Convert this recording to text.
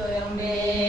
Tuloy ang.